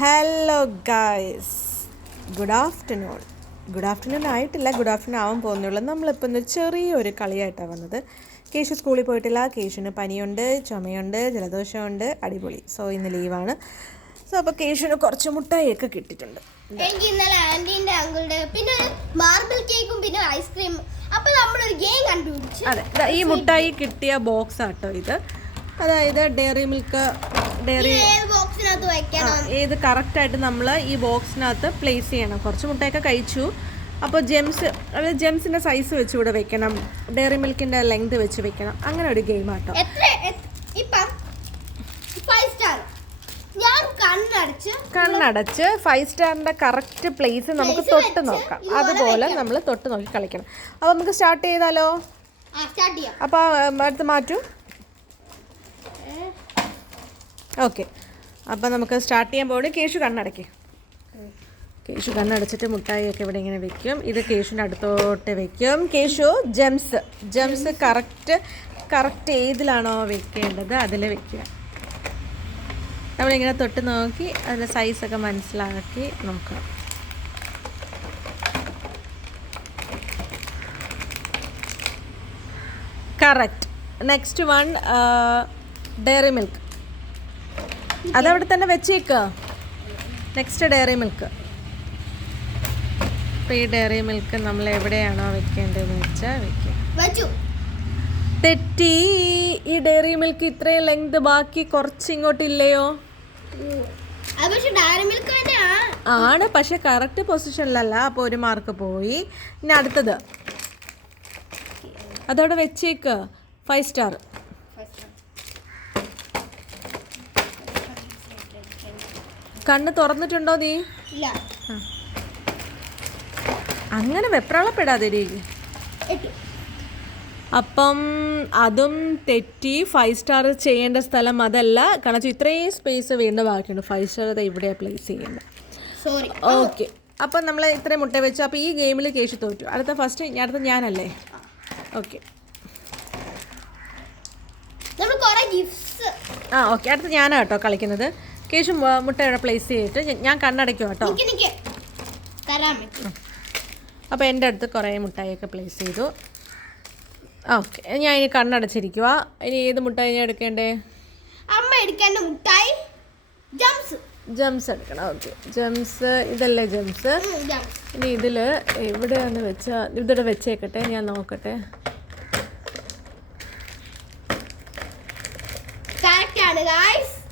Hello guys, good afternoon ആയിട്ടില്ല, good afternoon ആവാൻ പോകുന്നുള്ളൂ. നമ്മളിപ്പോൾ ഇന്ന് ചെറിയൊരു കളിയായിട്ടാണ് വന്നത്. കേശു സ്കൂളിൽ പോയിട്ടില്ല, കേശുവിന് പനിയുണ്ട്, ചുമയുണ്ട്, ജലദോഷമുണ്ട്, അടിപൊളി. സോ ഇന്ന് ലീവാണ്. സോ അപ്പോൾ കേശുവിന് കുറച്ച് മുട്ടായിയൊക്കെ കിട്ടിയിട്ടുണ്ട്. എനിക്ക് ഇന്നലെ ആന്റീൻ്റെ അങ്കിളുടെ പിന്നെ മാർബിൾ കേക്കും പിന്നെ ഐസ്ക്രീം. അപ്പോൾ നമ്മളൊരു ഗെയിം കണ്ടുപിടിച്ചു. അതെ, ഈ മുട്ടായി കിട്ടിയ ബോക്സ് ആട്ടോ ഇത്. അതായത് ഡയറി മിൽക്ക് ഏത് കറക്റ്റായിട്ട് നമ്മൾ ഈ ബോക്സിനകത്ത് പ്ലേസ് ചെയ്യണം. കുറച്ച് മുട്ടയൊക്കെ കഴിച്ചു. അപ്പോൾ അതായത് ജെംസിൻ്റെ സൈസ് വെച്ച് ഇവിടെ വെക്കണം, ഡയറി മിൽക്കിൻ്റെ ലെങ്ത് വെച്ച് വെക്കണം. അങ്ങനെ ഒരു ഗെയിം ആട്ടോ. കണ്ണടച്ച് 5 സ്റ്റാറിൻ്റെ കറക്റ്റ് പ്ലേസ് നമുക്ക് തൊട്ട് നോക്കാം. അതുപോലെ നമ്മൾ തൊട്ട് നോക്കി കളിക്കണം. അപ്പോൾ നമുക്ക് സ്റ്റാർട്ട് ചെയ്താലോ? അപ്പോൾ അടുത്ത് മാറ്റൂ. ഓക്കെ, അപ്പം നമുക്ക് സ്റ്റാർട്ട് ചെയ്യാൻ പോകുന്നത്. കേശു കണ്ണടച്ചിട്ട് മുട്ടായിയൊക്കെ ഇവിടെ ഇങ്ങനെ വെക്കും. ഇത് കേശുവിൻ്റെ അടുത്തോട്ട് വെക്കും. കേശു ജെംസ് കറക്റ്റ് ഏതിലാണോ വെക്കേണ്ടത് അതിൽ വെക്കുക. നമ്മളിങ്ങനെ തൊട്ട് നോക്കി അതിൻ്റെ സൈസൊക്കെ മനസ്സിലാക്കി നോക്കാം. Correct. Next one Dairy Milk. അതവിടെ തന്നെ വെച്ചേക്കുക. Next Dairy Milk. അപ്പോൾ ഈ ഡയറി മിൽക്ക് നമ്മൾ എവിടെയാണോ വെക്കേണ്ടതെന്ന് വെച്ചാൽ വെക്കുക. തെറ്റി. ഈ ഡയറി മിൽക്ക് ഇത്രയും ലെങ്ത് ബാക്കി കുറച്ച് ഇങ്ങോട്ടില്ലയോ? ആണ്, പക്ഷെ കറക്റ്റ് പൊസിഷനിലല്ല. അപ്പോൾ ഒരു മാർക്ക് പോയി. ഇനി അടുത്തത് അതവിടെ വെച്ചേക്ക്. 5 സ്റ്റാർ. കണ്ണ് തുറന്നിട്ടുണ്ടോ നീ? അങ്ങനെ വെപ്രാളപ്പെടാതെ. അപ്പം അതും തെറ്റി. 5 സ്റ്റാർ ചെയ്യേണ്ട സ്ഥലം അതല്ല. കാരണം ഇത്രയും സ്പേസ് വീണ്ടും ബാക്കിയുണ്ട്. 5 സ്റ്റാർ അത് ഇവിടെയാണ് പ്ലേസ് ചെയ്യേണ്ടത്. ഓക്കെ, അപ്പം നമ്മൾ ഇത്രയും മുട്ട വെച്ചു. അപ്പോൾ ഈ ഗെയിമിൽ കേശു തോറ്റു. അടുത്ത ഞാനല്ലേ? ഓക്കെ, ഓക്കെ, അടുത്ത ഞാനാണ് കേട്ടോ കളിക്കുന്നത്. കേശു മുട്ട ഇവിടെ പ്ലേസ് ചെയ്തിട്ട് ഞാൻ കണ്ണടയ്ക്കും കേട്ടോ. അപ്പോൾ എൻ്റെ അടുത്ത് കുറേ മുട്ടായിയൊക്കെ പ്ലേസ് ചെയ്തു. ഓക്കെ, ഞാൻ ഇനി കണ്ണടച്ചിരിക്കുക. ഇനി ഏത് മുട്ടായി ഞാൻ എടുക്കേണ്ടേ? ജംസ് എടുക്കണം. ഓക്കെ, ജംസ് ഇതല്ലേ ജംസ്. ഇനി ഇതിൽ എവിടെയാണെന്ന് വെച്ചാൽ ഇതിവിടെ വെച്ചേക്കട്ടെ, ഞാൻ നോക്കട്ടെ.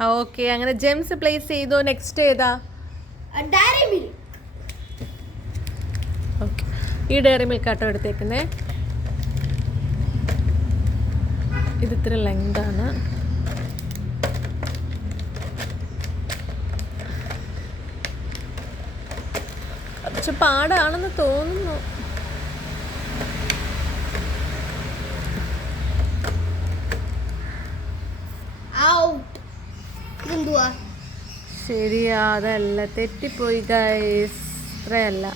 ഓക്കെ, അങ്ങനെ ജെംസ് പ്ലേസ് ചെയ്തു. നെക്സ്റ്റ് ഏതാ? ഓക്കെ, ഈ ഡയറി മിൽക്ക് ആട്ടോ എടുത്തേക്കുന്നേ. ഇത് ഇത്ര ലെങ്താണ്. കുറച്ച് പാടാണെന്ന് തോന്നുന്നു. ശരിയാ, അതല്ല, തെറ്റിപ്പോയി ഗൈസ്. ഇത്രയല്ല,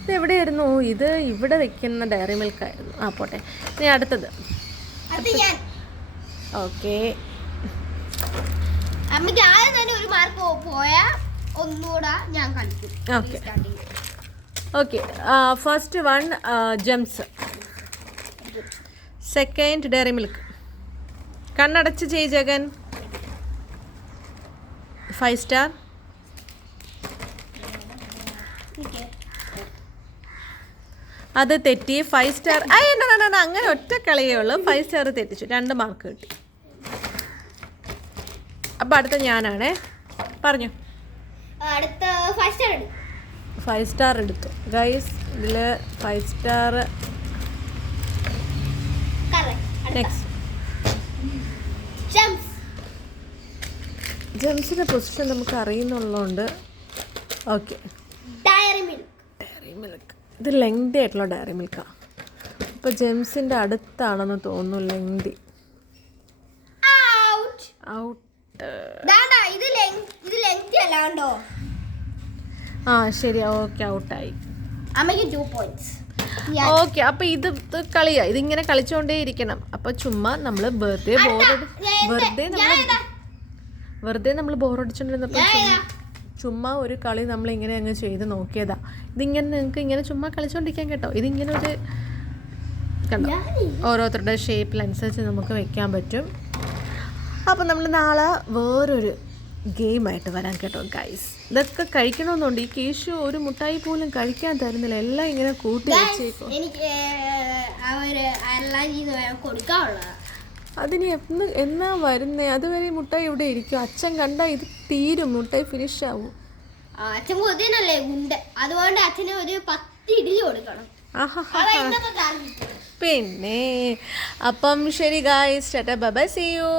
ഇത് എവിടെയായിരുന്നു? ഇത് ഇവിടെ വെക്കുന്ന ഡയറി മിൽക്ക് ആയിരുന്നു. ആ പോട്ടെ, ഇനി അടുത്തത്. Okay, okay, first one Gems. Second Dairy Milk. കണ്ണടച്ച് ചെയ് ജഗൻ. 5 സ്റ്റാർ. അത് തെറ്റി. 5 സ്റ്റാർ. അങ്ങനെ ഒറ്റ കളിയേ ഉള്ളൂ. 5 സ്റ്റാർ തെറ്റിച്ചു. 2 മാർക്ക് കിട്ടി. അപ്പം അടുത്ത ഞാനാണേ. പറഞ്ഞു. 5 സ്റ്റാർ എടുത്തു ഗൈസ്. ഇതിൽ 5 സ്റ്റാർ. നെക്സ്റ്റ് ജെംസിൻ്റെ പൊസിഷൻ നമുക്ക് അറിയുന്നുള്ളതുകൊണ്ട്. Okay, dairy milk. ഇത് ലെങ്തി ആയിട്ടുള്ള ഡയറി മിൽക്കാണ്. ഇപ്പോൾ ജെംസിൻ്റെ അടുത്താണെന്ന് തോന്നുന്നു ലെങ്തി. ഔട്ട്. ആ ശരി, ഓക്കെ, ഔട്ടായി. ഓക്കെ, അപ്പോൾ ഇത് കളിയാ. ഇതിങ്ങനെ കളിച്ചുകൊണ്ടേ ഇരിക്കണം. അപ്പോൾ ചുമ്മാ നമ്മൾ വെറുതെ നമ്മൾ ബോറടിച്ചോണ്ടിരുന്നപ്പോൾ ചുമ്മാ ഒരു കളി നമ്മളിങ്ങനെ അങ്ങ് ചെയ്ത് നോക്കിയതാണ്. ഇതിങ്ങനെ നിങ്ങൾക്ക് ഇങ്ങനെ ചുമ്മാ കളിച്ചുകൊണ്ടിരിക്കാൻ കേട്ടോ. ഇതിങ്ങനെ ഒരു കണ്ടോ ഓരോരുത്തരുടെ ഷേപ്പിനനുസരിച്ച് നമുക്ക് വെക്കാൻ പറ്റും. അപ്പോൾ നമ്മൾ നാളെ വേറൊരു ഗെയിമായിട്ട് വരാൻ കേട്ടോ ഗൈസ്. ഇതൊക്കെ കഴിക്കണമെന്നുണ്ട്. ഈ കേശു ഒരു മുട്ടായി പോലും കഴിക്കാൻ തരുന്നില്ല, എല്ലാം ഇങ്ങനെ കൂട്ടി വെച്ചേക്കും. എനിക്ക് കൊടുക്കാനുള്ളതാണ്. അതിന് എന്നാ വരുന്നേ? അതുവരെ മുട്ടായി ഇവിടെ ഇരിക്കും. അച്ഛൻ കണ്ടാൽ ഇത് തീരും, മുട്ടായി ഫിനിഷ് ആവും. അച്ഛൻ കൊതിനല്ലേ ഉണ്ട്, അതുകൊണ്ട് അച്ഛന് ഒരു 10 ഇഡ്ഡലി കൊടുക്കണം. പിന്നെ അപ്പം ശരി guys, tata bye bye, see U.